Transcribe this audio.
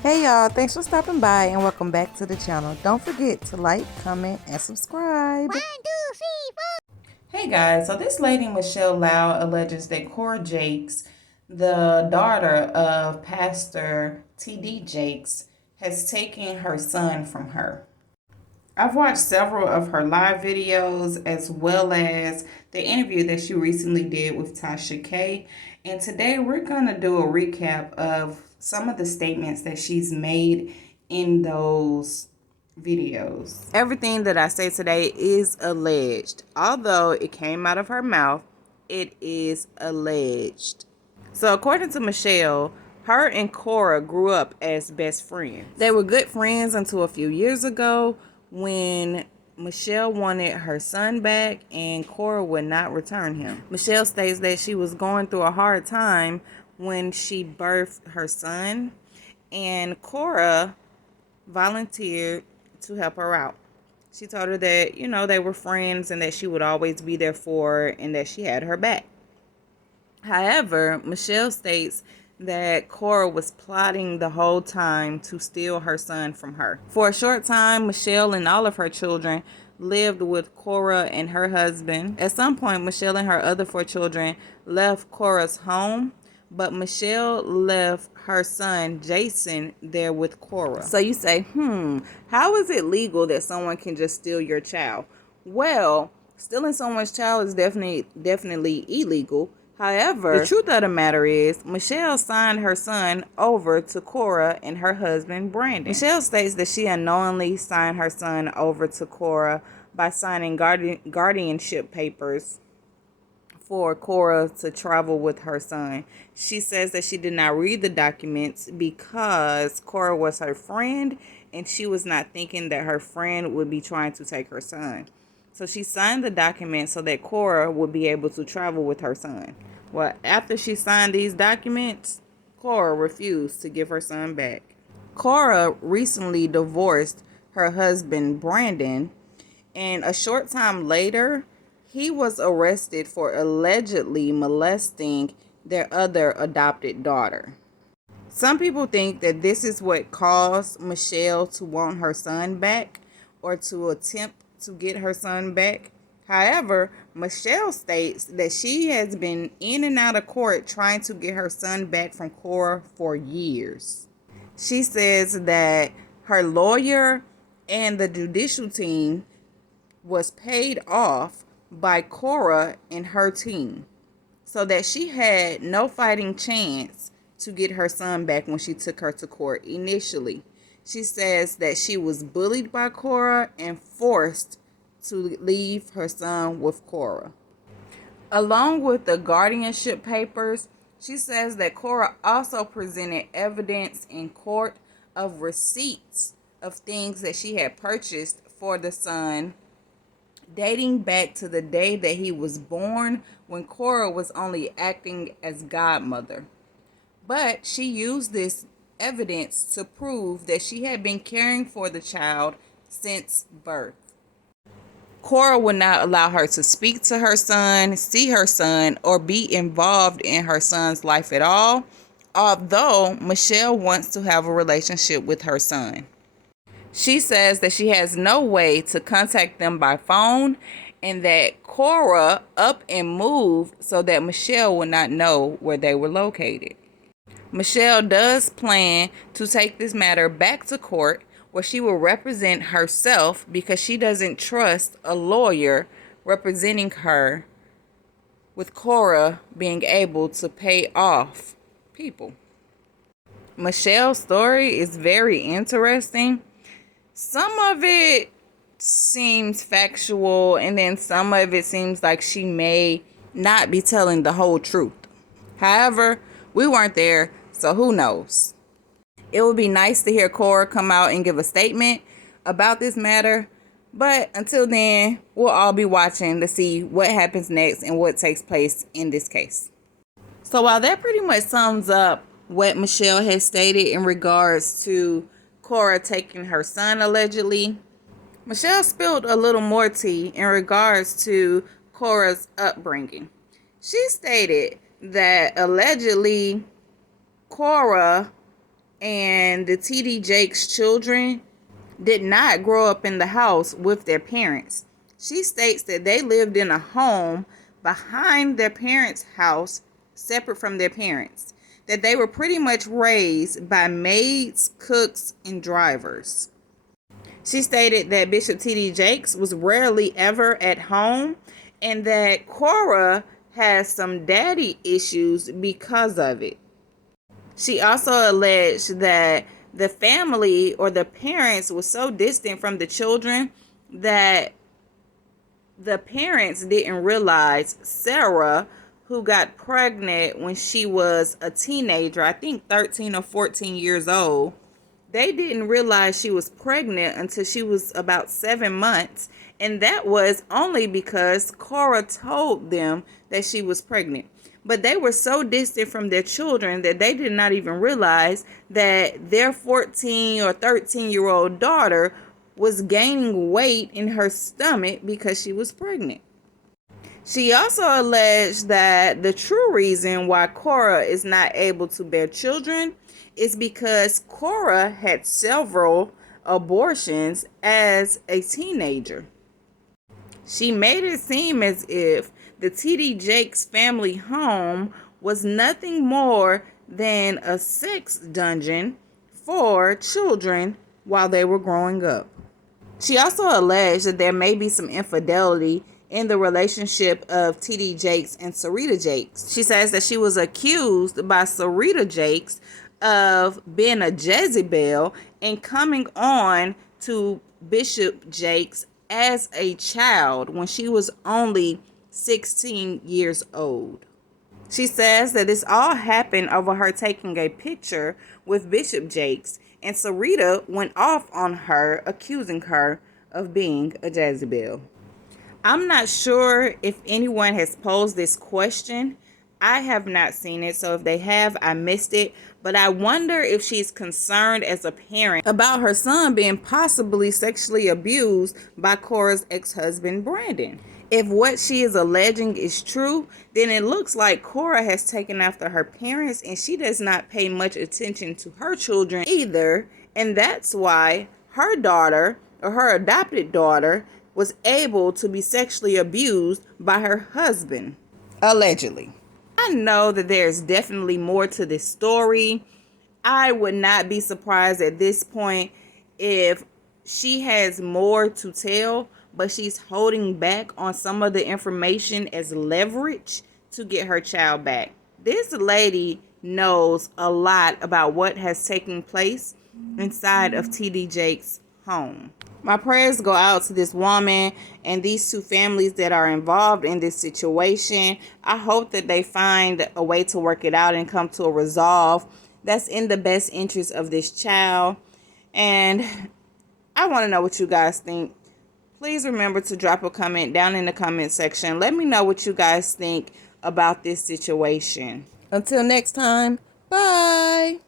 Hey y'all, thanks for stopping by and welcome back to the channel. Don't forget to like, comment, and subscribe. Hey guys, so this lady Michelle Lau alleges that Cora Jakes, the daughter of Pastor T.D. Jakes, has taken her son from her. I've watched several of her live videos as well as the interview that she recently did with Tasha K. And today we're going to do a recap of some of the statements that she's made in those videos. Everything that I say today is alleged. Although it came out of her mouth, it is alleged. So according to Michelle, her and Cora grew up as best friends. They were good friends until a few years ago when Michelle wanted her son back and Cora would not return him. Michelle states that she was going through a hard time when she birthed her son, and Cora volunteered to help her out. She told her that, they were friends and that she would always be there for her and that she had her back. However, Michelle states that Cora was plotting the whole time to steal her son from her. For a short time, Michelle and all of her children lived with Cora and her husband. At some point, Michelle and her other 4 children left Cora's home, but Michelle left her son Jason there with Cora. So you say, how is it legal that someone can just steal your child? Well, stealing someone's child is definitely illegal. However, the truth of the matter is, Michelle signed her son over to Cora and her husband, Brandon. Michelle states that she unknowingly signed her son over to Cora by signing guardianship papers for Cora to travel with her son. She says that she did not read the documents because Cora was her friend and she was not thinking that her friend would be trying to take her son. So she signed the document so that Cora would be able to travel with her son. Well, after she signed these documents, Cora refused to give her son back. Cora recently divorced her husband, Brandon, and a short time later, he was arrested for allegedly molesting their other adopted daughter. Some people think that this is what caused Michelle to want her son back or to attempt to get her son back. However, Michelle states that she has been in and out of court trying to get her son back from Cora for years. She says that her lawyer and the judicial team was paid off by Cora and her team, so that she had no fighting chance to get her son back when she took her to court initially. She says that she was bullied by Cora and forced to leave her son with Cora. Along with the guardianship papers, she says that Cora also presented evidence in court of receipts of things that she had purchased for the son dating back to the day that he was born, when Cora was only acting as godmother. But she used this evidence to prove that she had been caring for the child since birth. Cora would not allow her to speak to her son, see her son, or be involved in her son's life at all, although Michelle wants to have a relationship with her son. She says that she has no way to contact them by phone and that Cora up and moved so that Michelle would not know where they were located. Michelle does plan to take this matter back to court where she will represent herself because she doesn't trust a lawyer representing her, with Cora being able to pay off people. Michelle's story is very interesting. Some of it seems factual, and then some of it seems like she may not be telling the whole truth. However, we weren't there, so who knows? It would be nice to hear Cora come out and give a statement about this matter, but until then, we'll all be watching to see what happens next and what takes place in this case. So while that pretty much sums up what Michelle has stated in regards to Cora taking her son allegedly, Michelle spilled a little more tea in regards to Cora's upbringing. She stated that allegedly Cora and the TD Jakes children did not grow up in the house with their parents. She states that they lived in a home behind their parents' house, separate from their parents, that they were pretty much raised by maids, cooks, and drivers. She stated that Bishop T.D. Jakes was rarely ever at home and that Cora has some daddy issues because of it. She also alleged that the family or the parents was so distant from the children that the parents didn't realize Sarah, who got pregnant when she was a teenager, I think 13 or 14 years old, they didn't realize she was pregnant until she was about 7 months. And that was only because Cora told them that she was pregnant. But they were so distant from their children that they did not even realize that their 14 or 13-year-old daughter was gaining weight in her stomach because she was pregnant. She also alleged that the true reason why Cora is not able to bear children is because Cora had several abortions as a teenager. She made it seem as if the T.D. Jakes family home was nothing more than a sex dungeon for children while they were growing up. She also alleged that there may be some infidelity in the relationship of T.D. Jakes and Sarita Jakes. She says that she was accused by Sarita Jakes of being a Jezebel and coming on to Bishop Jakes as a child when she was only 16 years old. She says that this all happened over her taking a picture with Bishop Jakes, and Sarita went off on her, accusing her of being a Jezebel. I'm not sure if anyone has posed this question. I have not seen it, so if they have, I missed it. But I wonder if she's concerned as a parent about her son being possibly sexually abused by Cora's ex-husband, Brandon. If what she is alleging is true, then it looks like Cora has taken after her parents and she does not pay much attention to her children either. And that's why her daughter, or her adopted daughter, was able to be sexually abused by her husband, allegedly. I know that there's definitely more to this story. I would not be surprised at this point if she has more to tell, but she's holding back on some of the information as leverage to get her child back. This lady knows a lot about what has taken place inside of T.D. Jakes' home. My prayers go out to this woman and these two families that are involved in this situation. I hope that they find a way to work it out and come to a resolve that's in the best interest of this child. And I want to know what you guys think. Please remember to drop a comment down in the comment section. Let me know what you guys think about this situation. Until next time, bye.